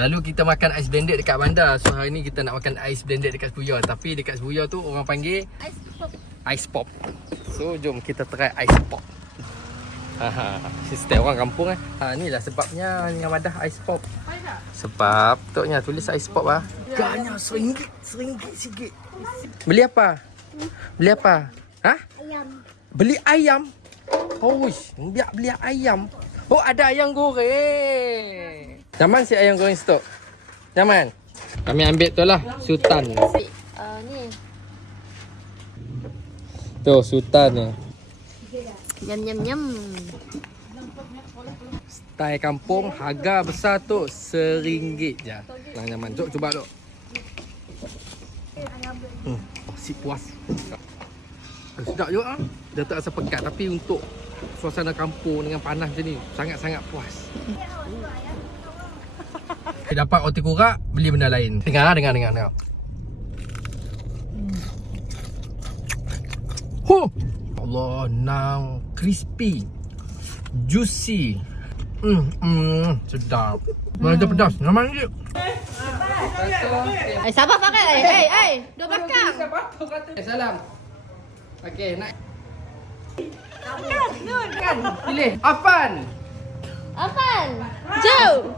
Lalu kita makan ais blended dekat bandar. So hari ni kita nak makan ais blended dekat Sebuya. Tapi dekat Sebuya tu orang panggil Ais pop. So jom kita try ais pop. Sistem orang kampung inilah sebabnya dengan wadah ais pop. Sebab toknya tulis ais pop harganya RM1 sikit. Beli apa? Beli apa? Ayam. Beli ayam. Oish, biar beli ayam. Oh, ada ayam goreng. Zaman si ayam goreng stok. Zaman. Kami ambil tu lah, Sultan. Ni. Tu Sultan ni. Nyam. Style kampung, harga besar tu RM1 je. Lang nyaman. Jom cuba duk. Si puas. Sedap juga Dia tak rasa pekat tapi untuk suasana kampung dengan panas macam ni sangat-sangat puas. Dapat roti kurak, beli benda lain. Dengar. Allah, now crispy, juicy. Sedap. Mana pedas? Nama ni. Sabar pakai. Dua belakang. Salam. Okey, nak. Kan. Pilih Afan. Joe.